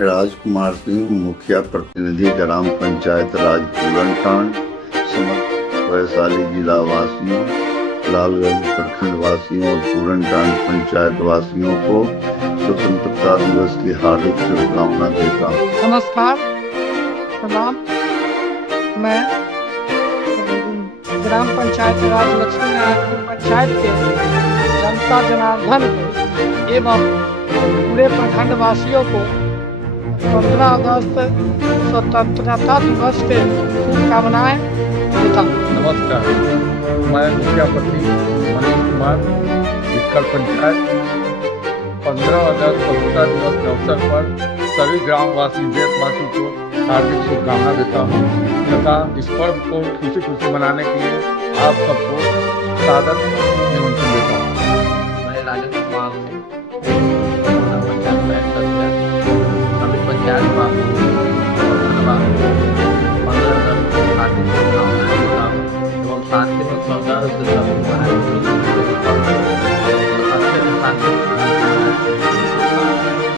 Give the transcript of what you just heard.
राजकुमार सिंह, मुखिया प्रतिनिधि ग्राम पंचायत राज पूरनटांड। समस्त वैशाली जिला वासियों, लालगंज प्रखंड वासियों और पूरनटांड पंचायत वासियों को स्वतंत्रता दिवस की हार्दिक शुभकामना देता हूँ। नमस्कार, प्रणाम। मैं ग्राम पंचायत राज लक्ष्मी नारायणपुर पंचायत के जनता जनार्दन को एवं पूरे प्रखंड वासियों को 15 अगस्त स्वतंत्रता दिवस के शुभकामनाएं देता हूँ। नमस्कार, मैं मुखिया पति मनीष कुमार, विक्कल पंचायत 15 अगस्त स्वतंत्रता दिवस के अवसर पर सभी ग्रामवासी देशवासी को हार्दिक शुभकामना देता हूँ तथा इस पर्व को खुशी खुशी मनाने के लिए आप सबको सादर